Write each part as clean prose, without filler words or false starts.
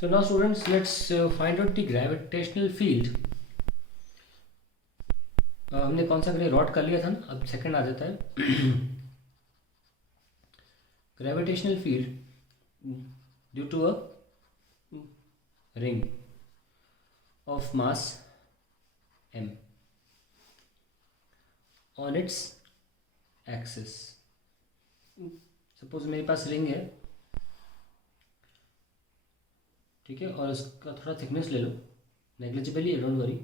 So now students, let's find out the gravitational field. हमने कौन सा रॉड कर लिया था ना, अब सेकंड आ जाता है gravitational field due to a ring of mass m on its axis. Suppose मेरे पास रिंग है, ठीक है, और उसका थोड़ा थिकनेस ले लो, नेग्लिजिबली, डोंट वरी,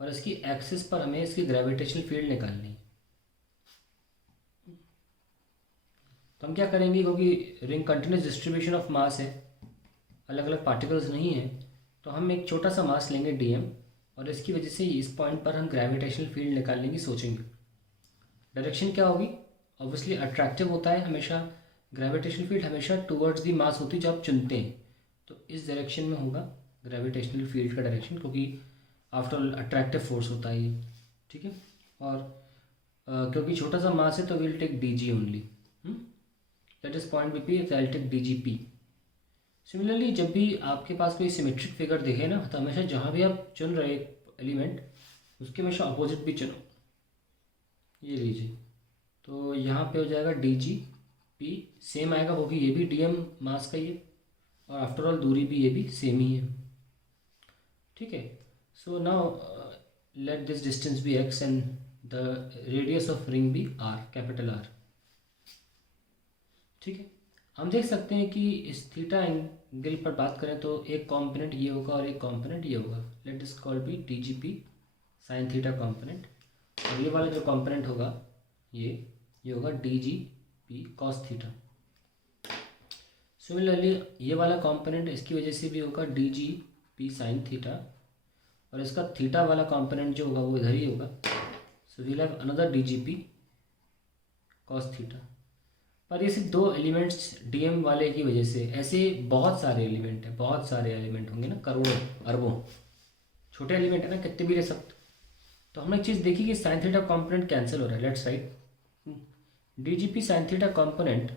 और इसकी एक्सिस पर हमें इसकी ग्रेविटेशनल फील्ड निकालनी है. तो हम क्या करेंगे, क्योंकि ring continuous distribution of mass है, अलग अलग पार्टिकल्स नहीं है, तो हम एक छोटा सा मास लेंगे dm, और इसकी वजह से इस पॉइंट पर हम ग्रेविटेशनल फील्ड निकालने की सोचेंगे. डायरेक्शन क्या होगी, ऑब्वियसली अट्रैक्टिव होता है हमेशा, ग्रेविटेशनल फील्ड हमेशा टूवर्ड्स दी मास होती है जो आप चुनते हैं, तो इस डायरेक्शन में होगा ग्रेविटेशनल फील्ड का डायरेक्शन, क्योंकि आफ्टर ऑल अट्रैक्टिव फोर्स होता है ये, ठीक है. और क्योंकि छोटा सा मास है तो will take dg only, that is point bp, I take dgp. Similarly जब भी आपके पास कोई सिमेट्रिक फिगर दिखे ना, तो हमेशा जहाँ भी आप चुन रहे एक एलिमेंट, उसके हमेशा अपोजिट भी चुनो. ये लीजिए, तो यहाँ पे हो जाएगा dgp, सेम आएगा, वो भी ये भी dm मास का ही है, और आफ्टर ऑल दूरी भी ये भी सेम ही है, ठीक है. So now let this distance be x and the radius of ring be r, capital R, ठीक है. हम देख सकते हैं कि इस थीटा एंगल पर बात करें तो एक कंपोनेंट ये होगा और एक कंपोनेंट ये होगा. Let this call be dgp sine theta component, और ये वाला जो कंपोनेंट होगा ये होगा dgp कॉस थीटा. सिमिलरली ये वाला कंपोनेंट इसकी वजह से भी होगा dgp साइन थीटा, और इसका थीटा वाला कंपोनेंट जो होगा वो इधर ही होगा. So we'll have another dgp cos theta. पर ये सिर्फ दो एलिमेंट्स dm वाले की वजह से, ऐसे बहुत सारे एलिमेंट हैं, बहुत सारे एलिमेंट होंगे ना, करोड़ों अरबों, छोटे एलिमेंट है ना, कितने भी रह सकते. तो हमने एक चीज़ देखी कि साइन थीटा कॉम्पोनेंट कैंसिल हो रहा है. Let's write dgp sine theta component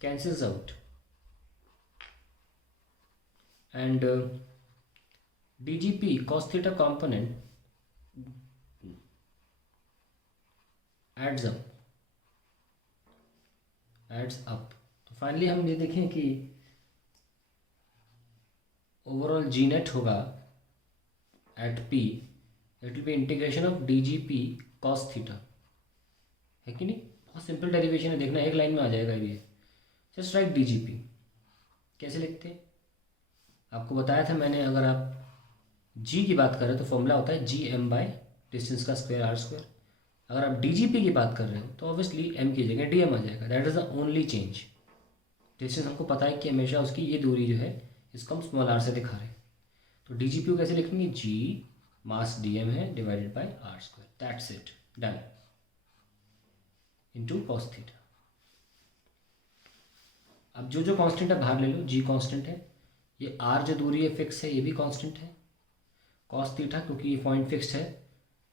cancels out, and dgp cos theta component adds up. तो फाइनली हम ये देखें कि ओवरऑल जी नेट होगा at p, it will be integration of dgp cos theta, है कि नहीं. बहुत सिंपल डेरिवेशन है, देखना एक लाइन में आ जाएगा ये. Just right dgp. कैसे लिखते हैं, आपको बताया था मैंने, अगर आप g की बात करें तो फॉर्मूला होता है gm बाय डिस्टेंस का स्क्वायर r स्क्वायर. अगर आप dgp की बात कर रहे हो तो ऑब्वियसली m की जगह dm आ जाएगा. That is the only change. Distance हमको पता है कि हमेशा उसकी ये दूरी जो है इसको हम स्मॉल r से दिखा रहे हैं, तो dgp को कैसे लिखेंगे, g मास dm है divided by r square. That's it, done, into cos theta. अब जो जो कांस्टेंट है बाहर ले लो, g कांस्टेंट है, ये r जो दूरी है फिक्स है, ये भी कांस्टेंट है. cos थीटा क्योंकि ये पॉइंट फिक्स्ड है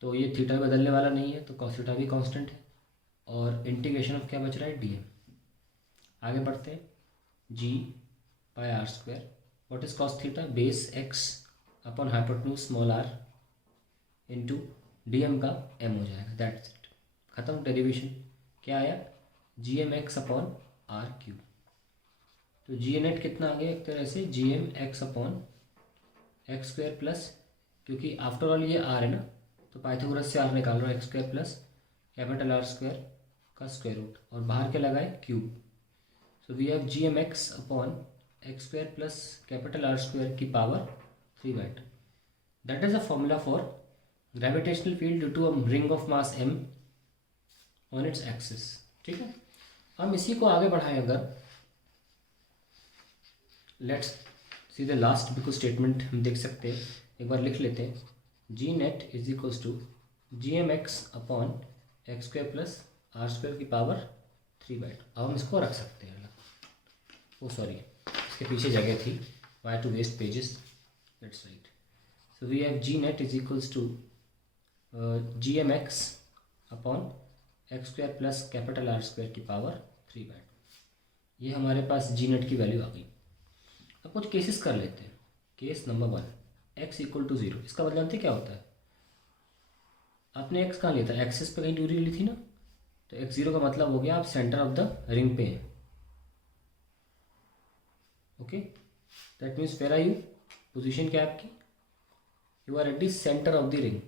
तो ये थीटा बदलने वाला नहीं है, तो cos थीटा भी कांस्टेंट है. और इंटीग्रेशन ऑफ क्या बच रहा है, dm. आगे बढ़ते हैं, g by r square, what is cos theta, base x upon hypotenuse small r into dm का m हो जाएगा. दैट्स इट, खत्म डेरिवेशन. क्या आया, gmx अपॉन r क्यूब. तो जी नेट कितना आ गया, एक तरह से gmx upon x square plus, क्योंकि आफ्टर ऑल ये r है ना, तो पाइथागोरस से r निकाल रहा हूँ, X square plus capital R square का स्क्वायर रूट, और बाहर क्या लगाए, cube. So we have gmx upon x square plus capital R square की power 3/2. That is a formula for gravitational field due to a ring of mass m on its axis, ठीक है. हम इसी को आगे बढ़ाएं, अगर लेट्स सी द लास्ट बिल्कुल स्टेटमेंट हम देख सकते हैं, एक बार लिख लेते हैं. G net is equals to gmx upon x square plus r square की पावर 3/2. अब हम इसको रख सकते हैं, ओ सॉरी इसके पीछे जगह थी, why to waste pages, let's write. So we have G net is equals to gmx upon x square plus capital R square की पावर 3/2. ये हमारे पास जी नेट की वैल्यू आ गई। अब कुछ केसेस कर लेते हैं। Case number 1, x equal to 0। इसका मतलब जानते क्या होता है? आपने x कहाँ लिया था? एक्सिस पे कहीं दूरी ली थी ना, तो x 0 का मतलब हो गया आप सेंटर ऑफ द रिंग पे हैं। Okay, that means where are you, position क्या है आपकी? You are at the center of the ring.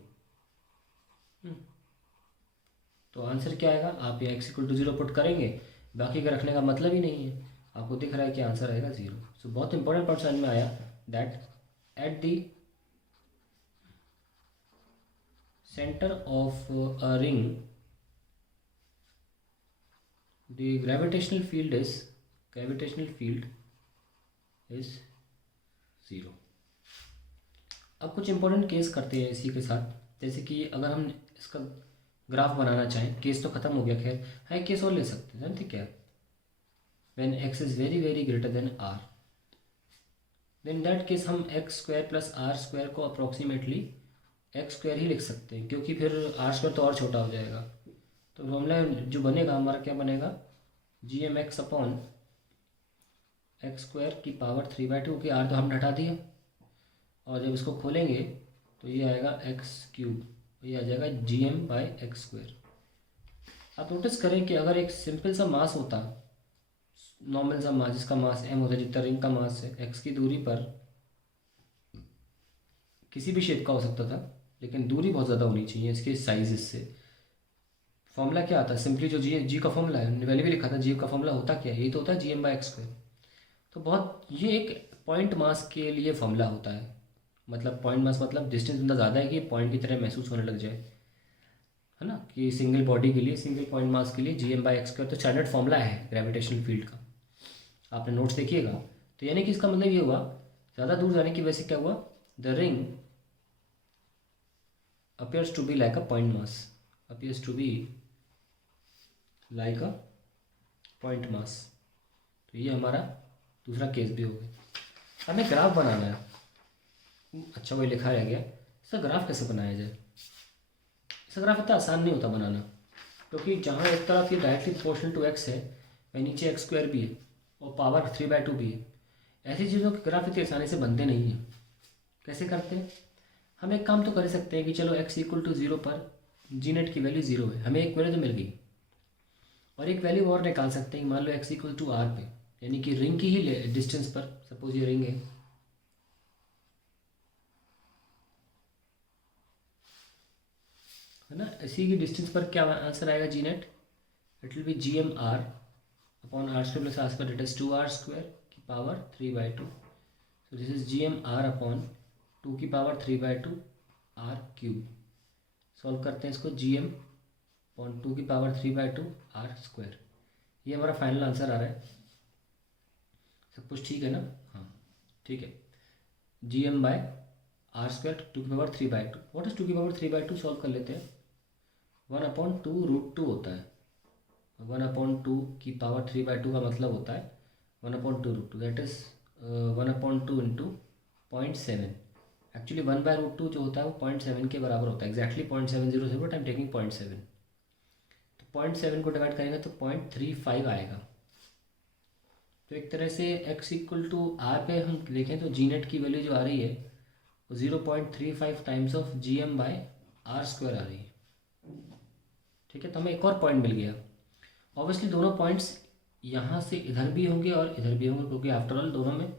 तो आंसर क्या आएगा? आप ये x इक्वल टू 0 पुट करेंगे, बाकी का रखने का मतलब ही नहीं है। आपको दिख रहा है कि आंसर आएगा 0। सो बहुत इंपॉर्टेंट पॉइंट समझ में आया that at the center of a ring the gravitational field is 0। अब कुछ इंपॉर्टेंट केस करते हैं इसी के साथ। जैसे कि अगर हम इसका ग्राफ बनाना चाहें, केस तो ख़त्म हो गया, खैर हाँ एक केस और ले सकते हैं। जानते क्या? When x is very very greater than r, then that case हम x square plus are square को अप्रोक्सीमेटली x स्क्वायर ही लिख सकते हैं, क्योंकि फिर r स्क्वायर तो और छोटा हो जाएगा। तो फॉर्मूला जो बनेगा हमारा क्या बनेगा? gmx अपॉन एक्स स्क्वायर की पावर 3/2, की r तो हमने हटा दिया, और जब इसको खोलेंगे तो ये आएगा एक्स क्यूब, ये आ जाएगा gm/x²। आप नोटिस करें कि अगर एक सिंपल सा मास होता, नॉर्मल सा मास जिसका मास m होता है, जितना रिंग का मास है, x की दूरी पर किसी भी शेप का हो सकता था, लेकिन दूरी बहुत ज़्यादा होनी चाहिए इसके साइज से। फॉर्मूला क्या आता है? सिंपली जो जी का फॉर्मूला है, पहले भी लिखा था, जी का फॉर्मूला होता क्या है? ये तो होता है gm/x²। तो बहुत ये एक पॉइंट मास के लिए फॉर्मूला होता है। मतलब पॉइंट मास मतलब डिस्टेंस इतना ज़्यादा है कि पॉइंट की तरह महसूस होने लग जाए, है ना, कि सिंगल बॉडी के लिए, सिंगल पॉइंट मास के लिए gm/x²। तो स्टैंडर्ड फॉर्मूला है ग्रेविटेशनल फील्ड का, आपने नोट्स देखिएगा। तो यानी कि इसका मतलब ये हुआ, ज़्यादा दूर जाने की वजह से क्या हुआ? The ring appears to be like a point mass, appears to be like a point mass। तो ये हमारा दूसरा केस भी हो गया। हमें ग्राफ बनाना है। अच्छा वही लिखा रह गया, इसका ग्राफ कैसे बनाया जाए? इसका ग्राफ इतना आसान नहीं होता बनाना, क्योंकि जहाँ एक तरफ ये डायरेक्टली प्रोपोर्शनल टू x है, वहीं नीचे x² भी है और पावर 3/2 भी है। ऐसी चीज़ों के ग्राफ इतनी आसानी से बनते नहीं हैं। कैसे करते हैं? हम एक काम तो कर सकते हैं कि चलो x इक्वल टू 0 पर जी नेट की वैल्यू 0 है, हमें एक वैल्यू तो मिल गई, और एक वैल्यू और निकाल सकते हैं। मान लो x इक्वल टू r पे, यानी कि रिंग की ही डिस्टेंस पर, सपोज ये रिंग है ना, इसी की डिस्टेंस पर क्या आंसर आएगा? G net it will be gm/r upon r² plus r², it is 2r² की power 3/2। So this is gm/r upon 2 की पावर 3/2 r³। सॉल्व करते हैं इसको, gm अपॉन 2 की पावर 3/2 r²। ये हमारा फाइनल आंसर आ रहा है। सब कुछ ठीक है ना? हाँ ठीक है। gm/r² 2 की पावर 3/2। व्हाट इज 2 की पावर 3/2? सॉल्व कर लेते हैं। 1/2 √2 होता है। 1/2 की पावर 3/2 का मतलब होता है 1/2 √2, दैट इज 1/2 इंटू 0.7। एक्चुअली 1/√2 जो होता है वो 0.7 के बराबर होता है, exactly 0.707, but I am taking 0.7। तो 0.7 को डिवाइड करेंगे तो 0.35 आएगा। तो एक तरह से x इक्वल टू r पे हम देखें तो जी नेट की वैल्यू जो आ रही है वो 0.35 टाइम्स ऑफ gm/r² आ रही है। ठीक है, तो हमें एक और पॉइंट मिल गया। ऑब्वियसली दोनों पॉइंट्स यहाँ से इधर भी होंगे और इधर भी होंगे, क्योंकि आफ्टर ऑल दोनों में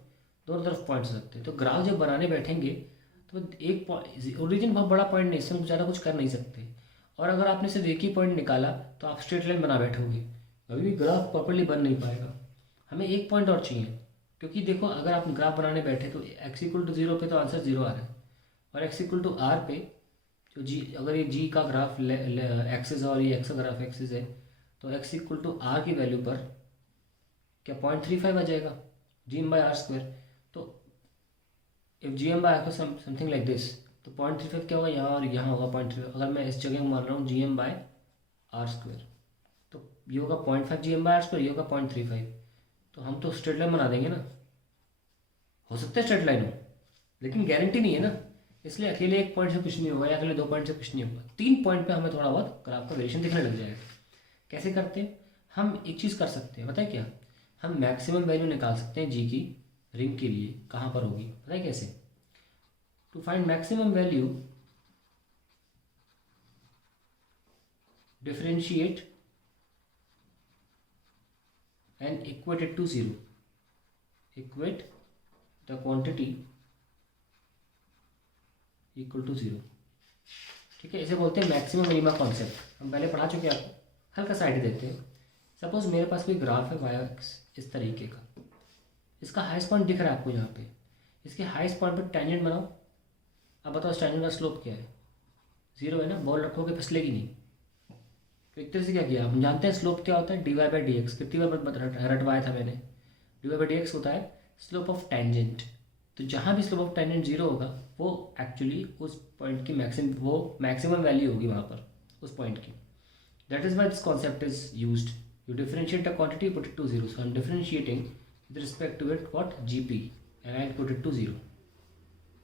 दोनों तरफ पॉइंट्स रखते हैं। तो ग्राफ जब बनाने बैठेंगे तो एक ओरिजिन बहुत बड़ा पॉइंट नहीं, इससे हम ज़्यादा कुछ कर नहीं सकते। और अगर आपने सिर्फ एक ही पॉइंट निकाला तो आप स्ट्रेट लाइन बना बैठोगे, कभी भी ग्राफ प्रॉपर्ली बन नहीं पाएगा। हमें एक पॉइंट और चाहिए, क्योंकि देखो अगर आप ग्राफ बनाने बैठे तो x इक्वल टू 0 पे तो आंसर 0 आ रहा है, और x इक्वल टू r पे जो जी, अगर ये g का ग्राफ एक्सिस है और ये x का ग्राफ एक्सिस है, तो x इक्वल टू r की वैल्यू पर क्या 0.35 आ जाएगा gm/r²। तो if gm/r something like this, तो 0.35 क्या होगा? यहाँ और यहाँ होगा 0.35। अगर मैं इस जगह मान रहा हूँ gm/r², तो ये होगा 0.5 gm/r², ये होगा 0.35। तो हम तो स्ट्रेट लाइन बना देंगे ना। हो सकता है स्ट्रेट लाइन हो, लेकिन गारंटी नहीं है ना। इसलिए अकेले एक पॉइंट से कुछ नहीं होगा या अकेले 2 पॉइंट से कुछ नहीं होगा, 3 पॉइंट पे हमें थोड़ा बहुत ग्राफ का वेरिएशन दिखने लग जाएगा। कैसे करते हैं? हम एक चीज़ कर सकते हैं, बताए क्या? हम मैक्सिमम वैल्यू निकाल सकते हैं जी की रिंग के लिए। कहाँ पर होगी पता है कैसे? To find maximum value differentiate and equate it to 0, equate the quantity equal to 0। ठीक है, इसे बोलते हैं मैक्सिमम मिनिमा कॉन्सेप्ट। हम पहले पढ़ा चुके हैं आपको, हल्का सा आइडिया देते हैं। सपोज मेरे पास कोई ग्राफ है वाई एक्स इस तरीके का, इसका हाईएस्ट पॉइंट दिख रहा है आपको यहाँ पे, इसके हाईएस्ट पॉइंट पर टेंजेंट बनाओ। अब बताओ टेंजेंट का स्लोप क्या है? 0 है ना, बॉल रखोगे फिसलेगी नहीं। तो एक तरह से क्या किया, हम जानते हैं स्लोप क्या होता है, D Y by D X. कितनी बार रटवाया था मैंने, D Y by D X होता है स्लोप ऑफ टेंजेंट। तो जहाँ भी स्लोप ऑफ टेंजेंट 0 होगा वो एक्चुअली उस पॉइंट की मैक्सिमम वैल्यू होगी वहाँ पर उस पॉइंट की। That is why this concept is used. You differentiate a quantity put it to 0। So I am differentiating with respect to it what g p and I put it to 0।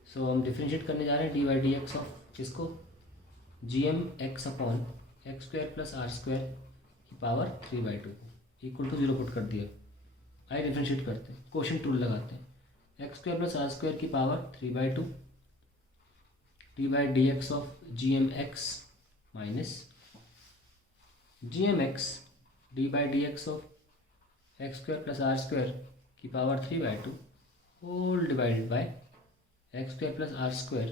So हम differentiate करने जा रहे हैं d y d x of किसको, g m x upon x square plus are square की power 3/2 equal to 0 put कर दिया। आइए डिफरेंशिएट करते हैं, क्वोशिएंट टूल लगाते हैं। X square plus are square की power 3/2 d by D x of g m x minus g m x d by D x of x square plus are square की power 3/2 whole divided by x square plus are square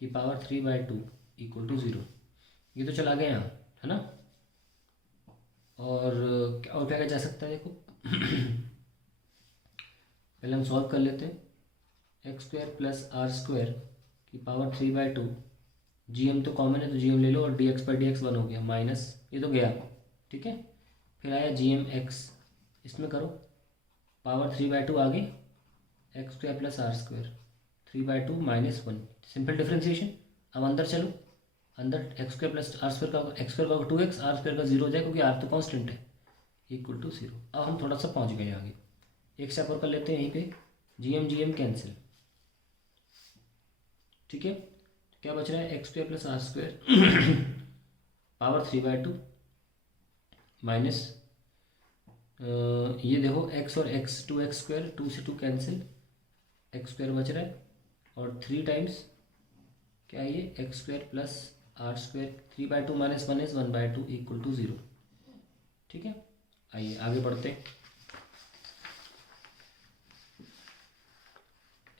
की power 3/2 equal to 0। ये तो चला गया यहाँ, है ना। और क्या क्या जा सकता है देखो पहले हम सॉल्व कर लेते हैं। X square plus are square की पावर 3/2, जी एम तो कॉमन है तो जी एम ले लो, और D X by D X 1 हो गया माइनस, ये तो गया, ठीक है। फिर आया जी एम एक्स, इसमें करो पावर 3/2 आगे X square plus are square 3/2 minus 1, simple differentiation. अब अंदर चलो, अंदर X square plus are square का एक्स स्क्वायर का 2x, आर स्क्वायर का 0 हो जाए क्योंकि आर तो कांस्टेंट है, इक्वल टू 0। अब हम थोड़ा सा पहुंच गए आगे, एक स्टेप और कर लेते हैं। यहीं पे जी एम कैंसिल, ठीक है। क्या बच रहा है, x square plus are square power 3/2 minus ये देखो एक्स और एक्स 2x स्क्वायर, 2 से 2 कैंसिल, एक्स स्क्वायर बच रहा है, और 3 टाइम्स क्या है ये x square plus are square 3/2 minus 1 is 1/2 equal to 0, ठीक है। आइए आगे बढ़ते हैं।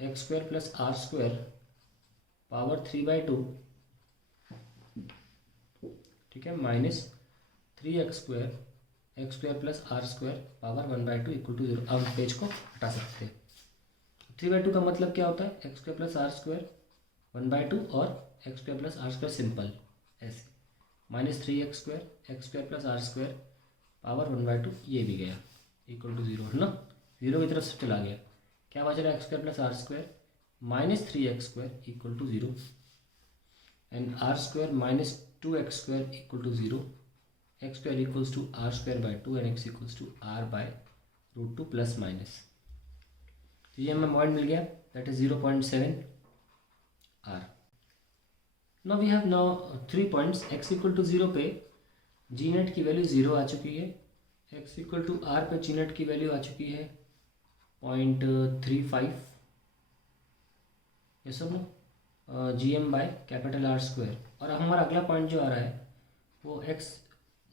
X square plus are square power 3/2, ठीक है, minus 3x square x square plus are square power 1/2 equal to 0। अब हम पेज को हटा सकते हैं। 3/2 का मतलब क्या होता है, x square plus are square 1/2 और x square plus are square simple ऐसे, minus 3x square x square plus are square power 1/2, ये भी गया इक्वल टू 0, है ना। 0 की तरफ से चला गया, क्या बच रहा है x square plus are square minus 3x square equal to 0 and r square minus 2x square equal to 0, x square equals to r square by 2 and x equals to r by √2 plus minus. तो ये हमें point मिल गया, that is 0.7 r। Now we have now 3 points. x equal to 0 पे जी net की value 0 आ चुकी है, x equal to r पे जी नेट की वैल्यू आ चुकी है 0.35, ये सब ना G M by capital R square. और अब हमारा अगला पॉइंट जो आ रहा है वो x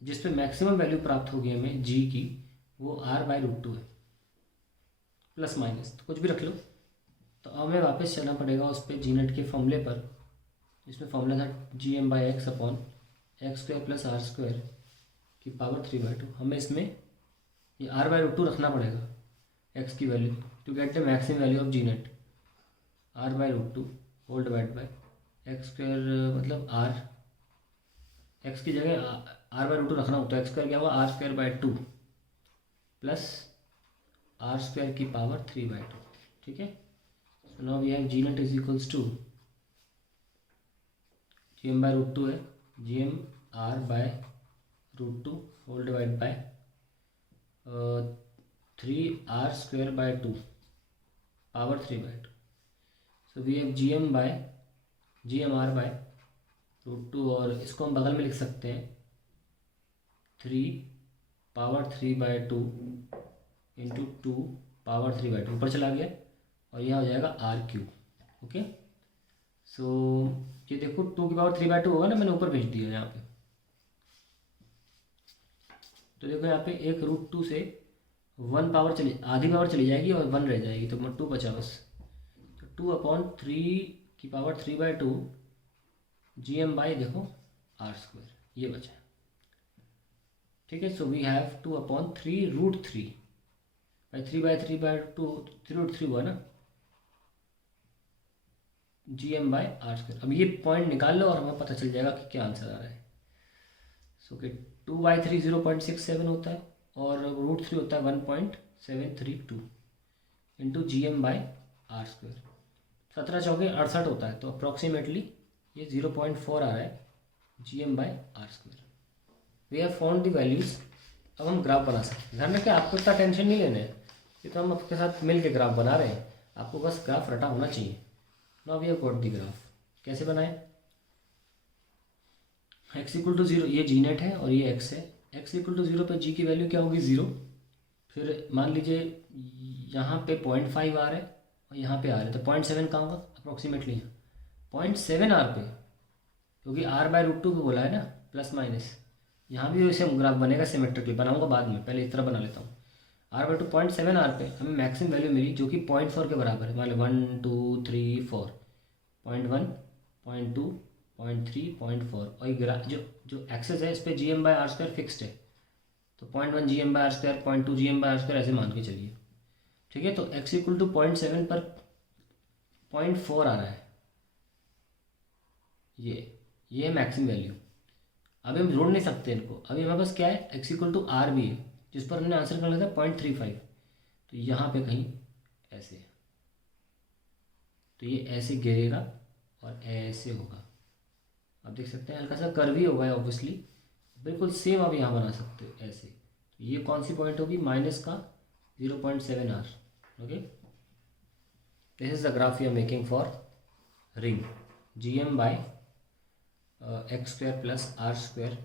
जिस पे मैक्सिमम वैल्यू प्राप्त होगी हमें g की, वो r बाई √2 है, प्लस माइनस तो कुछ भी रख लो। तो अब हमें वापस चलना पड़ेगा उस पर जी नेट के फॉर्मूले पर, जिसमें फॉर्मूला था G M by x upon x square plus are square की पावर 3/2। हमें इसमें ये r बाई √2 रखना पड़ेगा x की value to get the maximum value of G net, r by √2 whole divide by x square, मतलब r x की जगह r बाई √2 रखना हो तो एक्स स्क्वायर क्या हुआ, r square by 2 plus are square की पावर 3/2, ठीक है। So now we have G net is equals to G M by √2 है, G M r by √2 whole divide by 3r square by 2 power 3/2। So we have G M r by √2, और इसको हम बगल में लिख सकते हैं 3 पावर 3/2 इंटू 2 पावर 3/2 ऊपर चला गया और यह हो जाएगा r³ ओके। सो ये देखो 2 की पावर 3/2 होगा ना, मैंने ऊपर भेज दिया यहाँ पे। तो देखो यहाँ पे एक √2 से 1 पावर चली, आधी पावर चली जाएगी और 1 रह जाएगी, तो 2 बचा बस। तो 2/3 की पावर 3/2 GM बाई देखो r² ये बचा। ठीक है, सो वी हैव 2/3√3 भाई 3/3/2 3√3 हुआ ना, GM/r²। अब ये पॉइंट निकाल लो और हमें पता चल जाएगा कि क्या आंसर आ रहा है। सो कि 2/3 0.67 होता है और √3 होता है 1.732 इंटू GM/r²। 17 चौके 68 होता है, तो अप्रॉक्सीमेटली ये 0.4 आ रहा है GM/r²। We have found the values. अब हम ग्राफ बना सकते हैं। ध्यान रखें, आपको इतना टेंशन नहीं लेना है, ये तो हम आपके साथ मिल के ग्राफ बना रहे हैं, आपको बस ग्राफ रटा होना चाहिए। Now we have got the graph. कैसे बनाएं? x=0 ये जी नेट है और ये x है। x=0 पे g की वैल्यू क्या होगी? 0। फिर मान लीजिए यहाँ पे 0.5 आ रहा है और यहाँ पे आ रहा है, तो 0.7 कहाँ होगा अप्रॉक्सीमेटली? 0.7 r पे, क्योंकि r/√2 पे बोला है ना, प्लस माइनस। यहाँ भी वैसे ग्राफ बनेगा सिमेट्रिकली, बनाऊंगा बाद में, पहले इस तरह बना लेता हूँ। r/2 0.7 r पे हमें मैक्सिमम वैल्यू मिली जो कि 0.4 के बराबर है। मान लो 1 2 3 4 0.1 0.2 0.3 0.4 और ये ग्राफ जो एक्सेस है इस पर GM/r² फिक्स्ड है, तो 0.1 GM/r², 0.2 GM/r² ऐसे मान के चलिए। ठीक है, तो x=0.7 पर 0.4 आ रहा है, ये है मैक्सिमम वैल्यू। अभी हम जोड़ नहीं सकते इनको, अभी हमारे पास क्या है, x=r भी है जिस पर हमने आंसर करना था 0.35, तो यहाँ पे कहीं ऐसे, तो ये ऐसे गिरेगा और ऐसे होगा। आप देख सकते हैं हल्का सा कर्व ही होगा ऑब्वियसली, बिल्कुल सेम आप यहाँ बना सकते हो ऐसे। तो ये कौन सी पॉइंट होगी? माइनस का 0.7 r। Okay, this is the graph you are making for ring GM/x² plus r²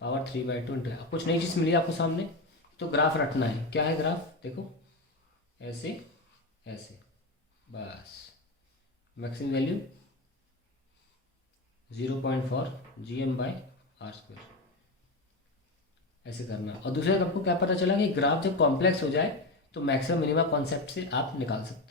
power 3/2। कुछ नई चीज़ मिली आपको सामने, तो ग्राफ रटना है। क्या है ग्राफ? देखो ऐसे ऐसे, बस मैक्सिमम वैल्यू 0.4 GM/r², ऐसे करना। और दूसरा आपको क्या पता चला कि ग्राफ जब कॉम्प्लेक्स हो जाए तो मैक्सिमम मिनिमम कॉन्सेप्ट से आप निकाल सकते हैं।